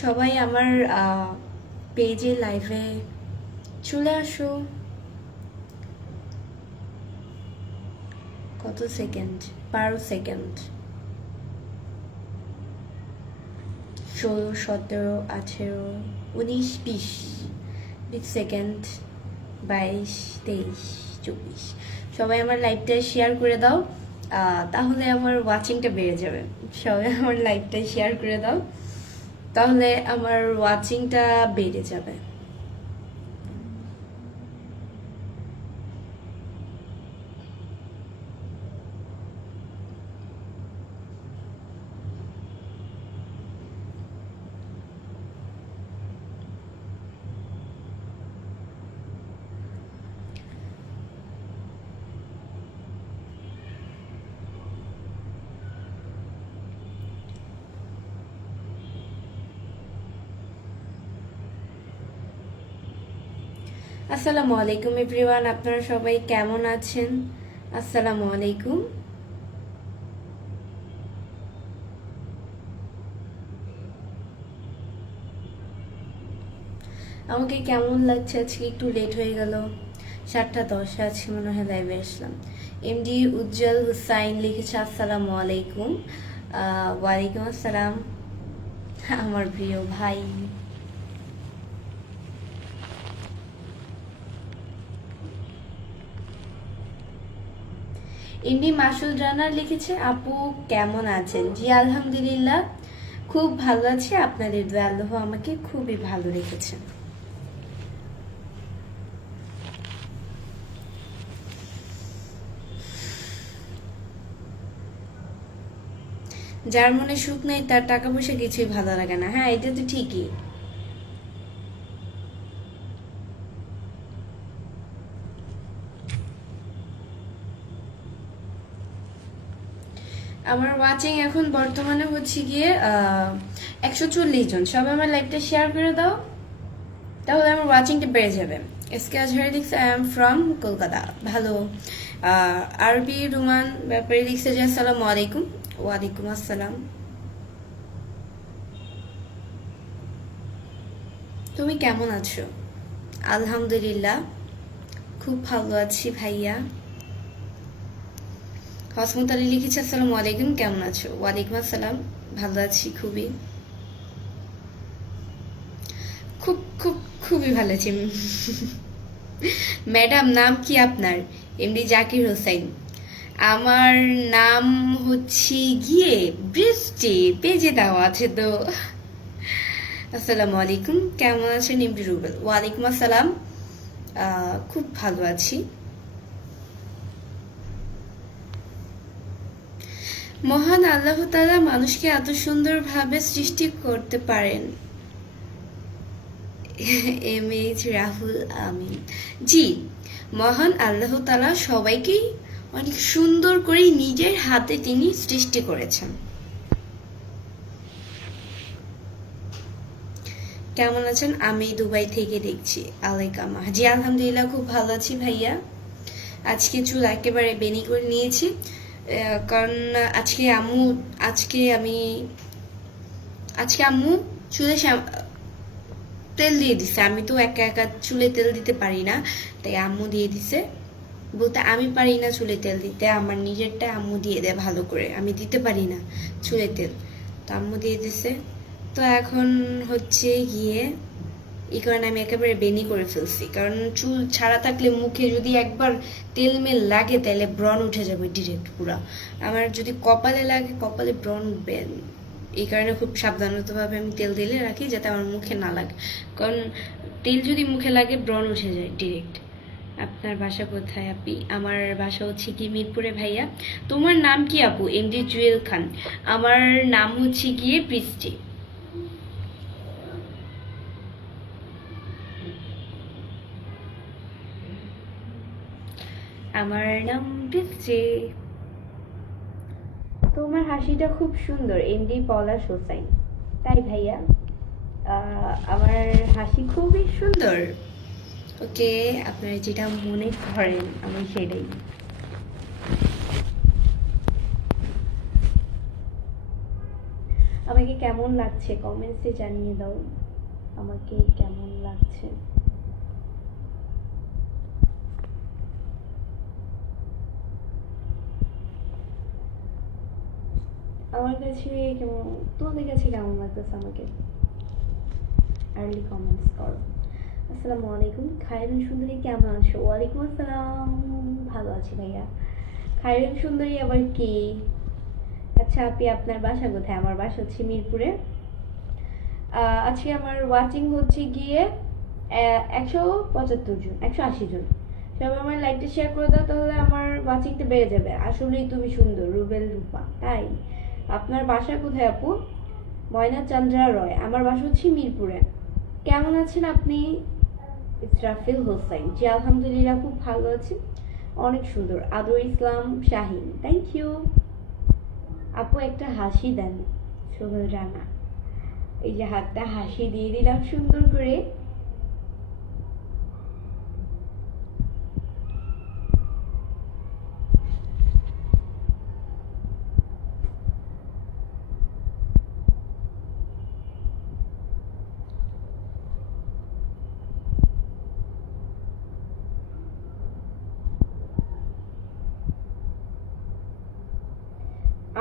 সবাই আমার পেজে লাইভে চলে আসো। কত সেকেন্ড? 12 সেকেন্ড। 16, 17, 18, 19, 20 সেকেন্ড, 22, 23, 24। সবাই আমার লাইভটা শেয়ার করে দাও, তাহলে আমার ওয়াচিংটা বেড়ে যাবে। সবাই আমার লাইভটা শেয়ার করে দাও, তাহলে আমার ওয়াচিংটা বেড়ে যাবে। আসসালামু আলাইকুম এভরিওয়ান, আপনারা সবাই কেমন আছেন? আসসালামু আলাইকুম। আমাকে কেমন লাগছে? আজকে একটু লেট হয়ে গেল, 7:10 আজকে মনে হয় লাইভে আসলাম। এমডি উজ্জ্বল হুসাইন লিখেছে আসসালামু আলাইকুম। ওয়ালাইকুম আসসালাম আমার প্রিয় ভাই। এমডি মাসুদ রানার লিখেছে আপু কেমন আছেন? জি আলহামদুলিল্লাহ, খুব ভালো আছে। আপনাদের দোয়া, আল্লাহ আমাকে খুবই ভালো রেখেছে। যার মনে সুখ নেই তার টাকা পয়সা কিছুই ভালো লাগে না। হ্যাঁ, এটা তো ঠিকই। আমার ওয়াচিং এখন বর্তমানে হচ্ছে গিয়ে 140 জন। সবাই আমার লাইভটা শেয়ার করে দাও, তাহলে আমার ওয়াচিংটা বেড়ে যাবে। এসকে আজহারি লিখছে আই এম ফ্রম কলকাতা। ভালো। আরবি রুমান ব্যাপারে লিখছে যে আসসালামু আলাইকুম। ওয়ালাইকুম আসসালাম। তুমি কেমন আছো? আলহামদুলিল্লাহ, খুব ভালো আছি ভাইয়া। হসমত আলী লিখেছে আসসালামু আলাইকুম, কেমন আছো? ওয়ালাইকুম আসসালাম, ভালো আছি খুবই, খুব খুব খুবই ভালো আছি। ম্যাডাম নাম কি আপনার? এমডি জাকির হোসেন। আমার নাম হচ্ছে গিয়ে বৃষ্টি, পেজে দেওয়া আছে তো। আসসালামু আলাইকুম, কেমন আছেন এমডি রুবেল? ওয়ালাইকুম আসসালাম, খুব ভালো আছি। মহান আল্লাহ তাআলা মানুষকে এত সুন্দরভাবে সৃষ্টি করতে পারেন। এম এইচ রাহুল আমিন। জি, মহান আল্লাহ তাআলা সবাইকেই অনেক সুন্দর করে নিজের হাতে তিনি সৃষ্টি করেছেন। কেমন আছেন? আমি দুবাই থেকে দেখছি। আলাইকামা। জি আলহামদুলিল্লাহ, খুব ভালো আছি ভাইয়া। আজকে চুল একেবারে বেনি করে নিয়েছি, কারণ আজকে আম্মু চুলে তেল দিয়ে দিছে। আমি তো একা একা চুলে তেল দিতে পারি না, তাই আম্মু দিয়ে দিছে। বলতে আমি পারি না চুলে তেল দিতে, আমার নিজেরটা আম্মু দিয়ে দেয় ভালো করে, আমি দিতে পারি না চুলে তেল, তো আম্মু দিয়ে দিছে। তো এখন হচ্ছে গিয়ে এই কারণে আমি একেবারে বেনি করে ফেলছি, কারণ চুল ছাড়া থাকলে মুখে যদি একবার তেল মেল লাগে তাহলে ব্রণ উঠে যাবে ডিরেক্ট পুরা। আমার যদি কপালে লাগে, কপালে ব্রণ উঠবে। এই কারণে খুব সাবধানতাভাবে আমি তেল দিলে রাখি, যাতে আমার মুখে না লাগে, কারণ তেল যদি মুখে লাগে ব্রণ উঠে যায় ডিরেক্ট। আপনার বাসা কোথায় আপি? আমার বাসা হচ্ছে কি মিরপুরে ভাইয়া। তোমার নাম কি আপু? এমডি জুয়েল খান। আমার নাম হচ্ছে গিয়ে বৃষ্টি। আমার নাম বৃষ্টি। তোমার হাসিটা খুব সুন্দর। এমডি পলাশ হোসাইন। তাই ভাইয়া, আমার হাসি খুবই সুন্দর। ওকে, আপনারা যেটা মনে করেন আমি সেটাই। আমাকে কেমন লাগছে কমেন্টসে জানিয়ে দাও, আমাকে কেমন লাগছে। আমার কাছে কেমন, তোমাদের কাছে কেমন লাগতেছে আমাকে আর্লি কমেন্টস করো। আসসালামু আলাইকুম খায়রুন সুন্দরী, কেমন আছো? ওয়ালাইকুম আসসালাম, ভালো আছি ভাইয়া। খায়রুন সুন্দরী আবার কি? আচ্ছা আপনি আপনার বাসা কোথায়? আমার বাসা হচ্ছে মিরপুরে। আজকে আমার ওয়াচিং হচ্ছে গিয়ে 175 জন, 180 জন। সবাই আমার লাইকটা শেয়ার করে দাও, তাহলে আমার ওয়াচিংটা বেড়ে যাবে। আসলেই তুমি সুন্দর রুবেল রূপা। তাই আপনার বাসা কোথায় আপু? ময়না চন্দ্রা রয়, আমার বাসা হচ্ছে মিরপুরে। কেমন আছেন আপনি? ইসরাফিল হোসাইন, জি আলহামদুলিল্লাহ খুব ভালো আছি, অনেক সুন্দর। আদর ইসলাম শাহিন, থ্যাংক ইউ আপু। একটা হাসি দেন সোহেল রানা, এই যে হাতটা হাসি দিয়ে দিলাম সুন্দর করে।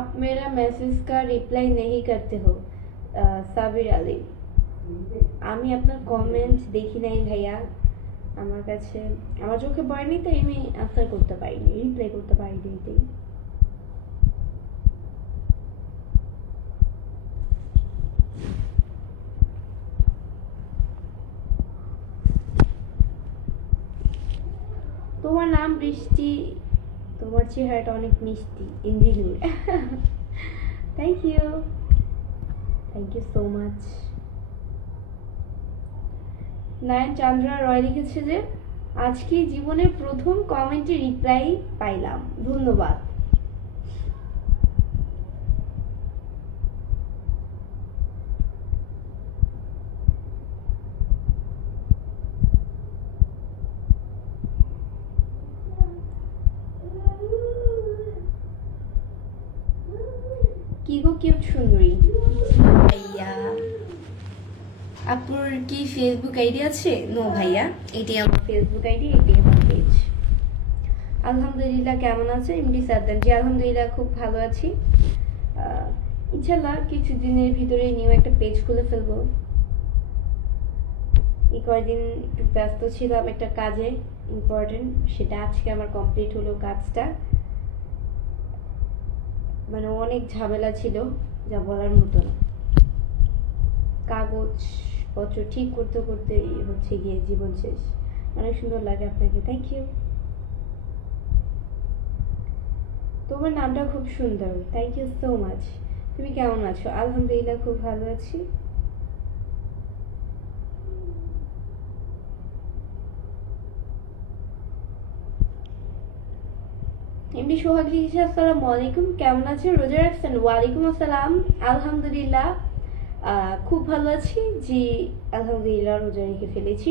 आप मेरा मैसेज का रिप्लाई नहीं करते हो। সাবির আলী, আমি আপনার কমেন্ট দেখি নাই ভাইয়া, আমার কাছে আমার চোখে পড়েনি, তাই আমি আনসার করতে পারিনি, রিপ্লাই করতে পারিনি। এটাই তোমার নাম বৃষ্টি, তোমার চেহারাটা অনেক মিষ্টি, Indrinur. Thank you, thank you so much. Narayan Chandra Roy লিখেছে যে আজকে জীবনের প্রথম কমেন্টে রিপ্লাই পাইলাম, ধন্যবাদ। কি গো কিউট সুন্দরী ভাইয়া। আপুর কি ফেসবুক আইডি আছে? নো ভাইয়া, এটি আমার ফেসবুক আইডি, এটি আমার পেজ। আলহামদুলিল্লাহ, কেমন আছে এমডি সাদ্দান? জি আলহামদুলিল্লাহ খুব ভালো আছি। ইনশাল্লাহ কিছুদিনের ভিতরে নিউ একটা পেজ খুলে ফেলবো। এই কয়েকদিন একটু ব্যস্ত ছিলাম একটা কাজে, ইম্পর্টেন্ট, সেটা আজকে আমার কমপ্লিট হলো কাজটা। মানে অনেক ঝামেলা ছিল, যা বলার মতো না। কাগজ পত্র ঠিক করতে করতে হচ্ছে গিয়ে জীবন শেষ। অনেক সুন্দর লাগে আপনাকে, থ্যাংক ইউ। তোমার নামটা খুব সুন্দর, থ্যাংক ইউ সো মাচ। তুমি কেমন আছো? আলহামদুলিল্লাহ খুব ভালো আছি। এমনি সোহাগ লিখেছে আসসালামু আলাইকুম, কেমন আছেন? রোজা রাখছেন? ওয়ালাইকুম আসসালাম, আলহামদুলিল্লাহ খুব ভালো আছি। জি আলহামদুলিল্লাহ রোজা রেখে ফেলেছি।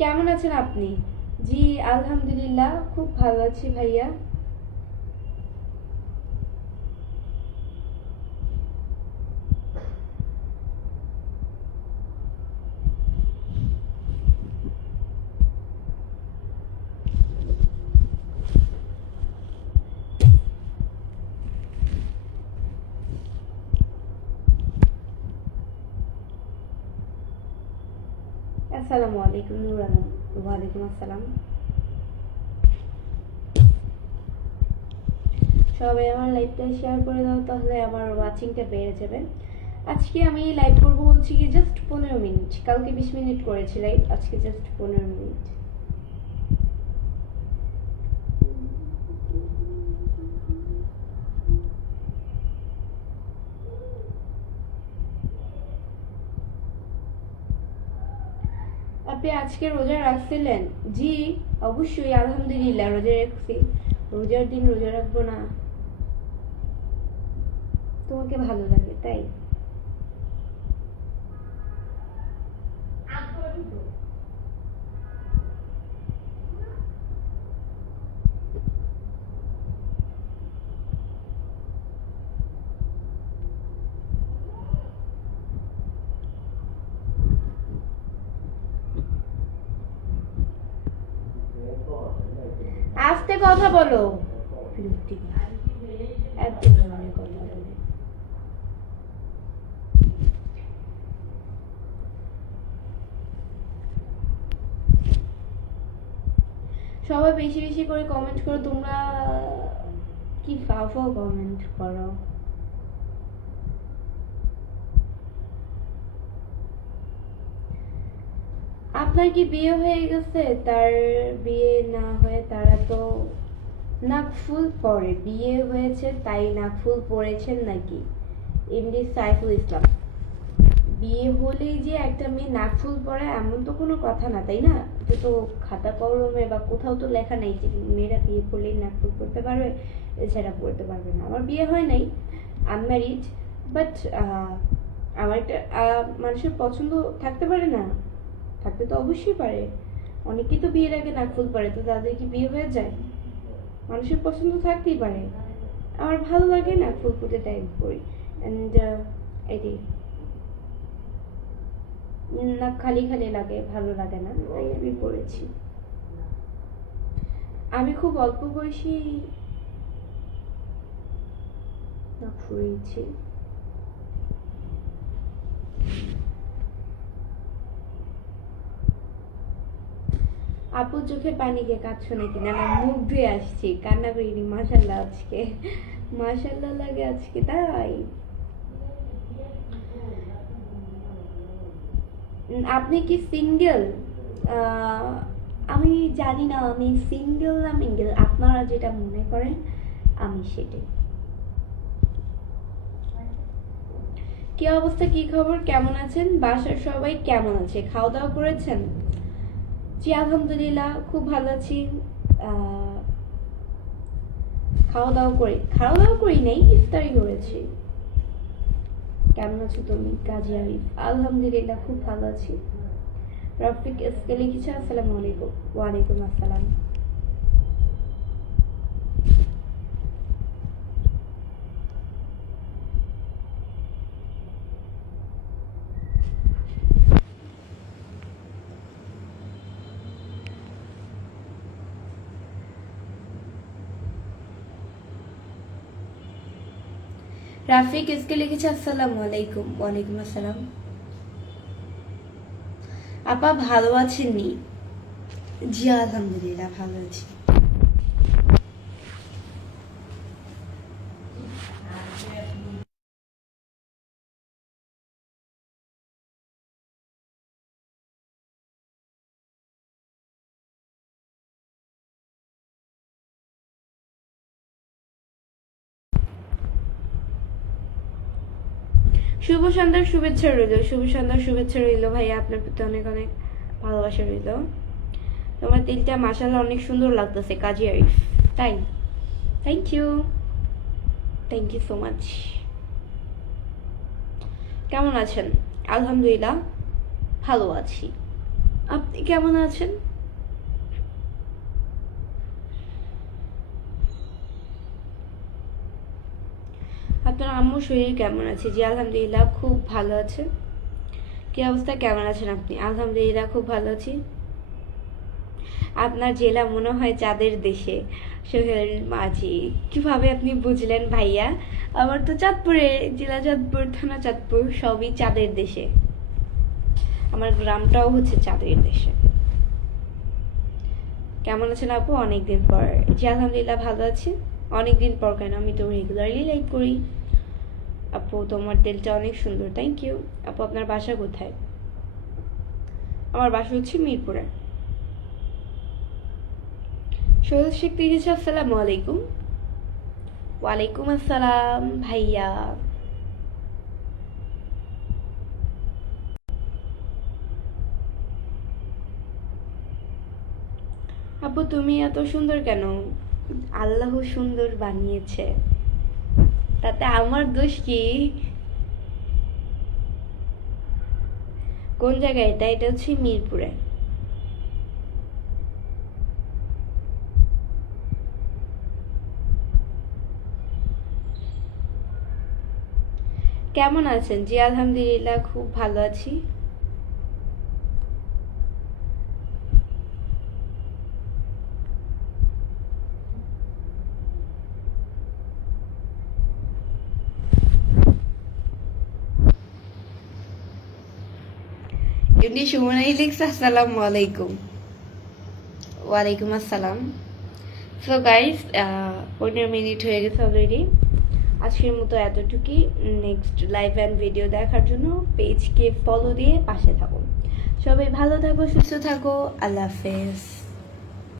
কেমন আছেন আপনি? জি আলহামদুলিল্লাহ খুব ভালো আছি ভাইয়া। আসসালামু আলাইকুম নূর আলম, ওয়ালাইকুম আসসালাম। সবাই আমার লাইভটা শেয়ার করে দাও, তাহলে আমার ওয়াচিংটা বেড়ে যাবে। আজকে আমি লাইভ করবো হচ্ছে কি জাস্ট 15 মিনিট, কালকে 20 মিনিট করেছি লাইভ, আজকে জাস্ট 15 মিনিট। আপনি আজকে রোজা রাখছিলেন? জি অবশ্যই আলহামদুলিল্লাহ রোজা রাখছি। রোজার দিন রোজা রাখবো না? তোমাকে ভালো লাগে তাই? কথা বলো, বিরক্তিকর এত ধরনের কথা বলে। সবাই বেশি বেশি করে কমেন্ট করো। তোমরা কি ফাও কমেন্ট করো। আপনার কি বিয়ে হয়ে গেছে? তার বিয়ে না হয়ে তারা তো নাকফুল পরে, বিয়ে হয়েছে তাই নাকফুল পরেছেন নাকি? এমডি সাইফুল ইসলাম, বিয়ে হলেই যে একটা মেয়ে নাকফুল পরে এমন তো কোনো কথা না, তাই না? এটা তো খাতা কলমে বা কোথাও তো লেখা নেই যে মেয়েরা বিয়ে করলেই নাকফুল পরতে পারবে, এছাড়া পরতে পারবে না। আমার বিয়ে হয় নাই, আনম্যারিড, বাট আমার একটা মানুষের পছন্দ থাকতে পারে না? থাকতে তো অবশ্যই পারে। অনেকেই তো বিয়ের আগে নাকফুল পরে, তো তাদের কি বিয়ে হয়ে যায়? মানুষের পছন্দ থাকতেই পারে। আমার ভালো লাগে নাকফুল পরতে, টাইম করি। অ্যান্ড এটাই, না খালি খালি লাগে, ভালো লাগে না, তাই আমি পড়েছি। আমি খুব অল্প বয়সী নাক ফুরিয়েছি। আপুর চোখে পানি কে কাঁদছো নাকি? না না, মুখ ধুয়ে আসছি, কান্না করিনি। মাশাল্লাহ, আজকে মাশাল্লাহ লাগে আজকে, তাই? আপনি কি সিঙ্গেল? আমি জানি না আমি সিঙ্গেল না মিঙ্গেল, আপনারা যেটা মনে করেন আমি সেটাই। কি অবস্থা, কি খবর, কেমন আছেন? বাসার সবাই কেমন আছে? খাওয়া দাওয়া করেছেন? জি আলহামদুলিল্লাহ, খুব ভালো আছি। খাওয়া দাওয়া করি নাই, ইফতারি করেছি। কেমন আছো তুমি? কাজী আরিফ, আলহামদুলিল্লাহ খুব ভালো আছি। রফিক এসকে লিখেছে আসসালামু আলাইকুম। ওয়ালাইকুম আসসালাম। রাফিক এসকে লিখেছে আসসালামু আলাইকুম। ওয়ালাইকুম আসসালাম। আপা ভালো আছেন নি? জি আলহামদুলিল্লাহ ভালো আছি। শুভ সন্ধ্যার শুভেচ্ছা রইল, শুভ সন্ধ্যার শুভেচ্ছা রইল ভাইয়া, আপনার প্রতি অনেক অনেক ভালোবাসা রইল। তোমার তিলটা মাশাআল্লাহ অনেক সুন্দর লাগতেছে কাজী আরিফ, তাই? Thank you, thank you so much. কেমন আছেন? আলহামদুলিল্লাহ ভালো আছি। আপনি কেমন আছেন? আপনার আম্মুর শরীর কেমন আছে? জি আলহামদুলিল্লাহ খুব ভালো আছে। কি অবস্থা, কেমন আছেন আপনি? আলহামদুলিল্লাহ খুব ভালো আছি। আপনার জেলা মনে হয় চাঁদের দেশে। সোহেল মাঝি, কিভাবে আপনি বুঝলেন ভাইয়া? আমার তো চাঁদপুরে, জেলা চাঁদপুর, থানা চাঁদপুর, সবই চাঁদের দেশে। আমার গ্রামটাও হচ্ছে চাঁদের দেশে। কেমন আছেন আপু? অনেকদিন পর। জি আলহামদুলিল্লাহ ভালো আছি। অনেকদিন পর কেন, আমি তো রেগুলারলি লাইভ করি। আপু তোমার তেলটা অনেক সুন্দর, থ্যাংক ইউ। আপু আপনার বাসা কোথায়? আমার বাসা হচ্ছে মিরপুরে। সোহেল শেখ লিখেছে আসসালামু আলাইকুম। ওয়ালাইকুম আসসালাম ভাইয়া। আপু তুমি এত সুন্দর কেন? আল্লাহ সুন্দর বানিয়েছে, তাতে আমার দোষ কি? কোন জায়গায় এটা? এটা হচ্ছে মিরপুরে। কেমন আছেন? জি আলহামদুলিল্লাহ খুব ভালো আছি। এমনি সুমনাই লিখছে আসসালামু আলাইকুম। ওয়ালাইকুম আসসালাম। সো গাইস 15 মিনিট হয়ে গেছে অলরেডি। আজকের মতো এতটুকুই। নেক্সট লাইভ অ্যান্ড ভিডিও দেখার জন্য পেজকে ফলো দিয়ে পাশে থাকো। সবাই ভালো থাকো, সুস্থ থাকো। আল্লাহ হাফেজ।